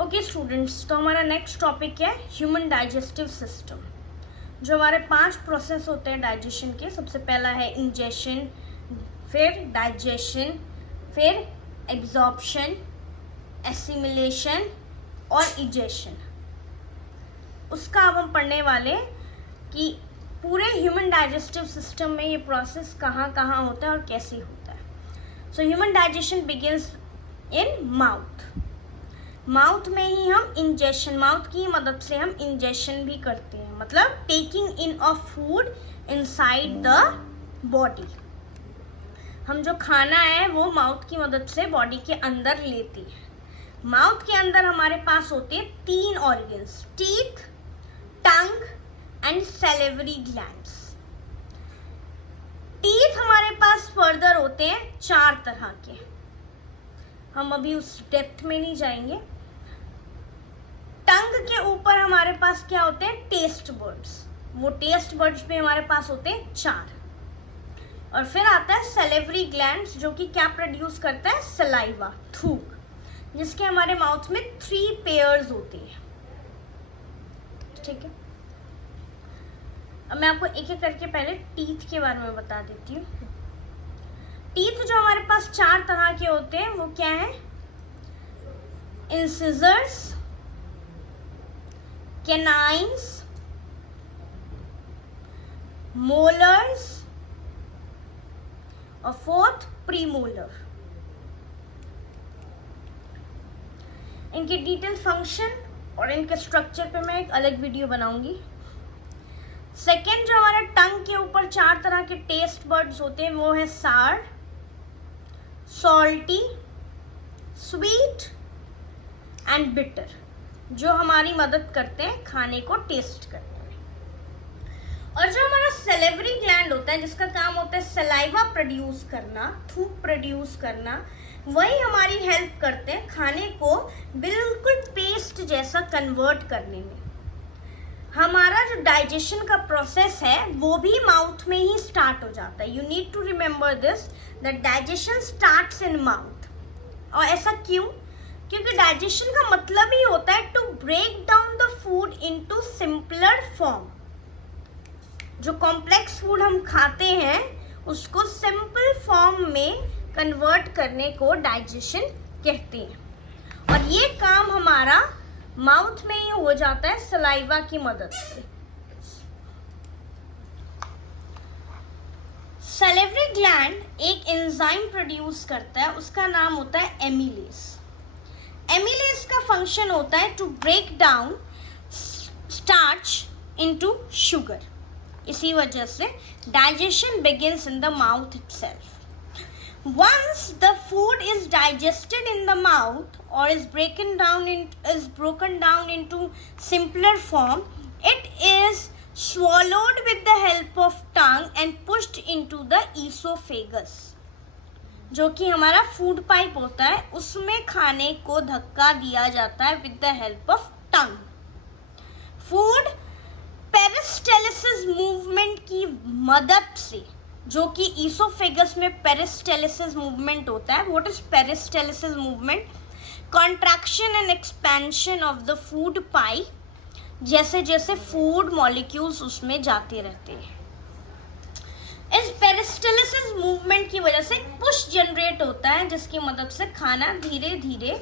Okay students, तो हमारा next topic है ह्यूमन डाइजेस्टिव सिस्टम। जो हमारे 5 प्रोसेस होते हैं डाइजेशन के। सबसे पहला है इंजेशन, फिर डाइजेशन, फिर एब्जॉर्प्शन, एसिमिलेशन और इजेशन। उसका अब हम पढ़ने वाले कि पूरे ह्यूमन डाइजेस्टिव सिस्टम में ये प्रोसेस कहाँ कहाँ होता है और कैसे होता है। So human digestion begins in mouth. Mouth में ही हम इंजेशन, माउथ की मदद से हम इंजेशन भी करते हैं, मतलब taking in of food inside the body. हम जो खाना है वो माउथ की मदद से बॉडी के अंदर लेते हैं। माउथ के अंदर हमारे पास होते हैं 3 organs, teeth, tongue and salivary glands. Teeth हमारे पास फर्दर होते हैं 4 तरह के, हम अभी उस डेप्थ में नहीं जाएंगे। टंग के ऊपर हमारे पास क्या होते हैं, टेस्ट बर्ड्स। वो टेस्ट बर्ड्स भी हमारे पास होते हैं 4। और फिर आता है सैलिवरी ग्लैंड्स, जो कि क्या प्रोड्यूस करता है, सलाइवा, थूक, जिसके हमारे माउथ में 3 पेयर्स होते हैं। ठीक है, अब मैं आपको एक एक करके पहले टीथ के बारे में बता देती हूँ। टीथ जो हमारे पास 4 तरह के होते हैं वो क्या है, इंसिजर्स, कैनाइन्स, मोलर्स और 4th प्रीमोलर। इनके डिटेल फंक्शन और इनके स्ट्रक्चर पे मैं एक अलग वीडियो बनाऊंगी। सेकेंड, जो हमारा टंग के ऊपर 4 तरह के टेस्ट बर्ड्स होते हैं वो है सार, सॉल्टी, स्वीट एंड बिटर, जो हमारी मदद करते हैं खाने को टेस्ट करने में। और जो हमारा सैलिवरी ग्लैंड होता है, जिसका काम होता है सलाइवा प्रोड्यूस करना, थूक प्रोड्यूस करना, वही हमारी हेल्प करते हैं खाने को बिल्कुल पेस्ट जैसा कन्वर्ट करने में। हमारा जो डाइजेशन का प्रोसेस है वो भी माउथ में ही स्टार्ट हो जाता है। You need to remember this, that digestion starts in mouth. और ऐसा क्यों? क्योंकि डाइजेशन का मतलब ही होता है to break down the food into simpler form. जो कॉम्प्लेक्स फूड हम खाते हैं उसको सिंपल फॉर्म में कन्वर्ट करने को डाइजेशन कहते हैं। और ये काम हमारा माउथ में ही हो जाता है सलाइवा की मदद से। सैलिवरी ग्लैंड एक एंजाइम प्रोड्यूस करता है, उसका नाम होता है एमिलेज। एमिलेज का फंक्शन होता है to break down starch into sugar. इसी वजह से digestion begins in the mouth itself. Once the food is digested in the mouth or is broken down into simpler form, it is swallowed with the help of tongue and pushed into the esophagus, जो कि हमारा food pipe होता है, उसमें खाने को धक्का दिया जाता है with the help of tongue. Food peristalsis movement की मदद से, जो कि ईसोफेगस में पेरिस्टालसिस मूवमेंट होता है। What is peristalsis movement? Contraction and expansion of the food pipe, जैसे जैसे फूड मॉलिक्यूल्स उसमें जाते रहते हैं। इस पेरिस्टालसिस मूवमेंट की वजह से पुश जनरेट होता है, जिसकी मदद से खाना धीरे धीरे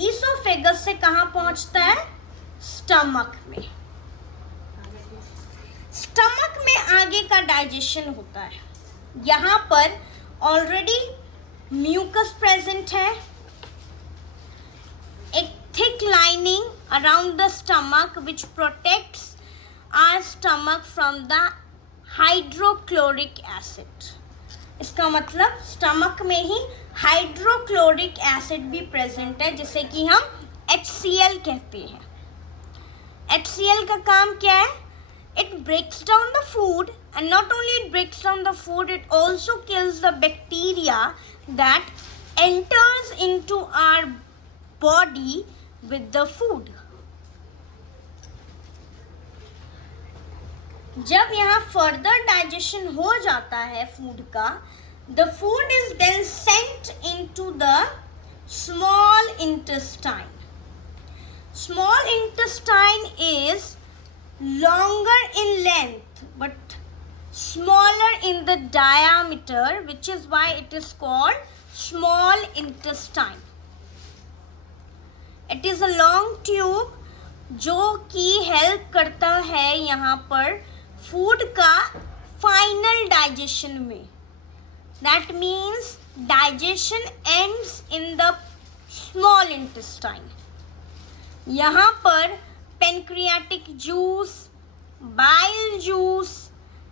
ईसोफेगस से कहाँ पहुंचता है, स्टमक में। स्टमक में आगे का डाइजेशन होता है। यहाँ पर ऑलरेडी म्यूकस प्रेजेंट है, एक thick lining around the stomach which protects our stomach from the hydrochloric acid. इसका मतलब स्टमक में ही हाइड्रोक्लोरिक एसिड भी प्रेजेंट है, जिसे कि हम HCl कहते हैं। HCl का काम क्या है? It breaks down the food, and not only it breaks down the food, it also kills the bacteria that enters into our body with the food. जब यहाँ further digestion हो जाता है फूड का, the food is then sent into the small intestine. Small intestine is longer in length but smaller in the diameter, which is why it is called small intestine. It is a long tube जो कि help करता है यहाँ पर food का final digestion में. That means digestion ends in the small intestine. यहाँ पर पेनक्रियाटिक जूस, बाइल जूस,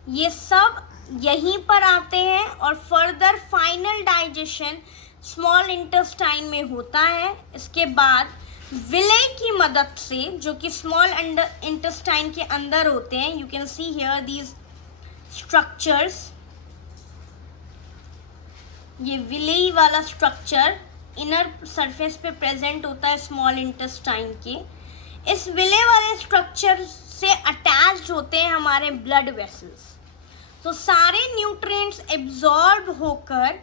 ये सब यहीं पर आते हैं और further final digestion small intestine में होता है. इसके बाद विले की मदद से, जो कि स्मॉल इंटेस्टाइन के अंदर होते हैं, you can see here these structures. ये विले वाला स्ट्रक्चर इनर सरफेस पे प्रेजेंट होता है स्मॉल इंटेस्टाइन के. इस विले वाले स्ट्रक्चर से अटैच्ड होते हैं हमारे ब्लड वेसल्स. तो सारे न्यूट्रिएंट्स एब्जॉर्ब होकर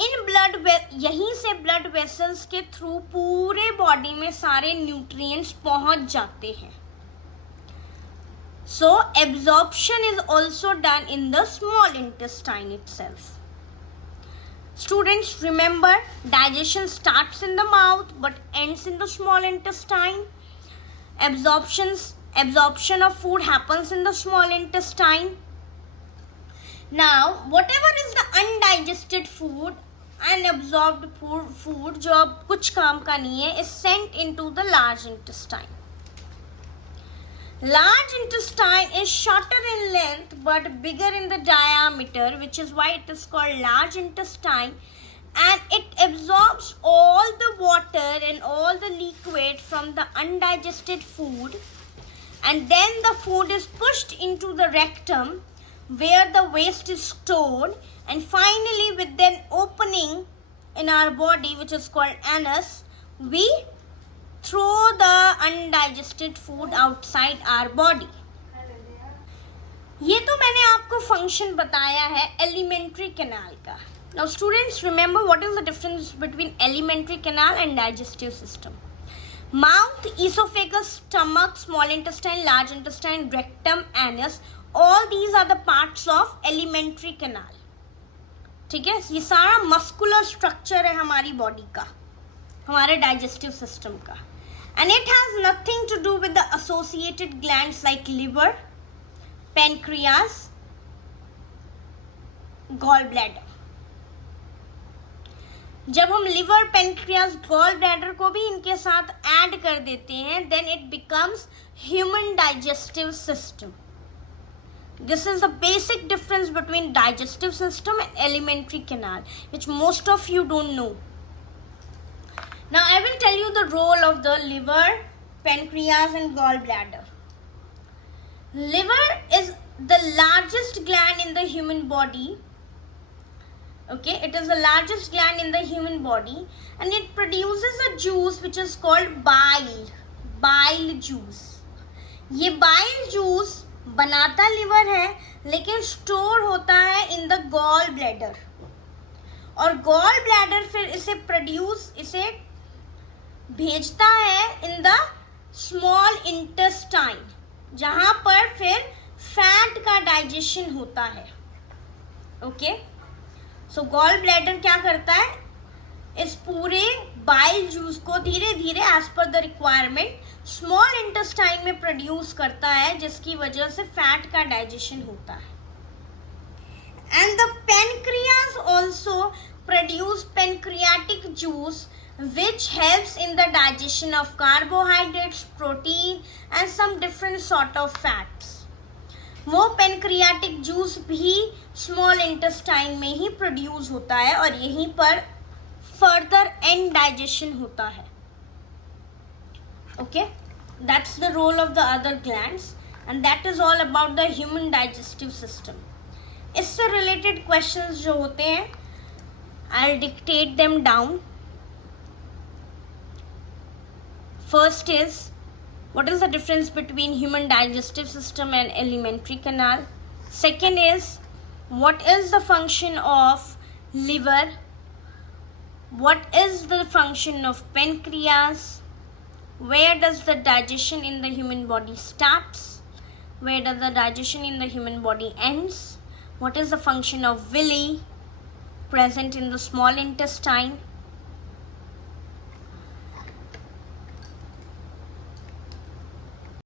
यहीं से ब्लड वेसल्स के थ्रू पूरे बॉडी में सारे न्यूट्रिएंट्स पहुंच जाते हैं. So absorption is also done in the small intestine itself. Students, remember, digestion starts in the mouth but ends in the small intestine. Absorption of food happens in the small intestine. Now, whatever is the undigested food, unabsorbed food, जो अब कुछ काम का नहीं है, is sent into the large intestine. Large intestine is shorter in length but bigger in the diameter, which is why it is called large intestine, and it absorbs all the water and all the liquid from the undigested food, and then the food is pushed into the rectum where the waste is stored, and finally with an opening in our body which is called anus, we throw the undigested food outside our body. ये तो मैंने आपको function बताया है alimentary canal का. Now students, remember what is the difference between alimentary canal and digestive system. Mouth, esophagus, stomach, small intestine, large intestine, rectum, anus, all these are the parts of alimentary canal. ठीक है, ये सारा muscular structure है हमारी body का, हमारे digestive system का. And it has nothing to do with the associated glands like liver, pancreas, gallbladder. जब हम liver, pancreas, gallbladder को भी इनके साथ ऐड कर देते हैं, then it becomes human digestive system. This is the basic difference between digestive system and alimentary canal, which most of you don't know. Now I will tell you the role of the liver, pancreas and gallbladder. Liver is the largest gland in the human body. Okay, it is the largest gland in the human body and it produces a juice which is called bile juice. ये bile juice बनाता liver है लेकिन store होता है in the gall bladder और gall bladder फिर इसे भेजता है इन द स्मॉल इंटेस्टाइन जहाँ पर फिर फैट का डाइजेशन होता है. ओके, सो गॉल ब्लैडर क्या करता है, इस पूरे बाइल जूस को धीरे धीरे as per the requirement small intestine में प्रोड्यूस करता है जिसकी वजह से फैट का डाइजेशन होता है. And the pancreas also produce pancreatic juice which helps in the digestion of carbohydrates, protein and some different sort of fats. वो पेनक्रियाटिक जूस भी स्मॉल इंटेस्टाइन में ही प्रोड्यूस होता है और यहीं पर फर्दर एंड डाइजेशन होता है. Okay, that's the role of the other glands and that is all about the human digestive system. इससे रिलेटेड क्वेश्चंस जो होते हैं I will dictate them down. First is, what is the difference between human digestive system and alimentary canal? Second is, what is the function of liver? What is the function of pancreas? Where does the digestion in the human body starts? Where does the digestion in the human body ends? What is the function of villi present in the small intestine?